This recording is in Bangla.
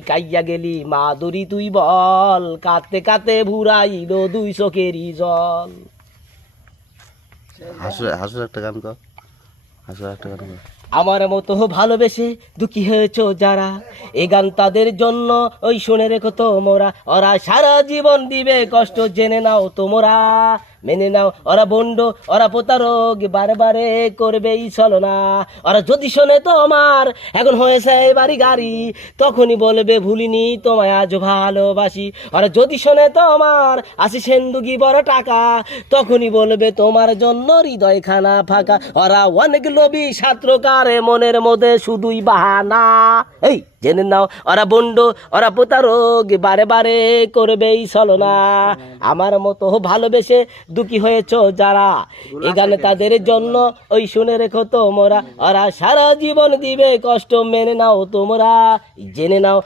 কাইয়া গেলি মাদুরি তুই বল, কাঁদতে কাঁদতে ভুরাইল দুই চোখেরই জল। হাসুর একটা গান কর, হাসুর একটা গান কর। আমার মতো ভালোবেসে দুঃখী হয়েছ যারা, এ গান তাদের জন্য ওই শুনে রেখো তোমরা। ওরা সারা জীবন দিবে কষ্ট, জেনে নাও তোমরা, মেনে নাও। ওরা বন্ড, ওরা প্রতারক, বারে বারে করবেই ছলনা। ওরা যদি শোনে তোমার এখন হয়েছে বাড়ি গাড়ি, তখনই বলবে ভুলিনি তোমায় আজ ভালোবাসি। ওরা যদি শোনে তোমার আসি সেন্দুকি বড় টাকা, তখনই বলবে তোমার জন্য হৃদয়খানা ফাঁকা। ওরা অনেক লোভী ছাত্রকারে, মনের মধ্যে শুধুই বাহানা। এই জেনে নাও ওরা বন্ড, ওরা প্রতারক, বারে বারে করবেই ছলনা। আমার মতো ভালোবেসে দুঃখী হয়েছ যারা, এ গানে তাদের জন্য ওই শুনে রেখো তোমরা। ওরা সারা জীবন দিবে কষ্ট, মেনে নাও তোমরা, জেনে নাও।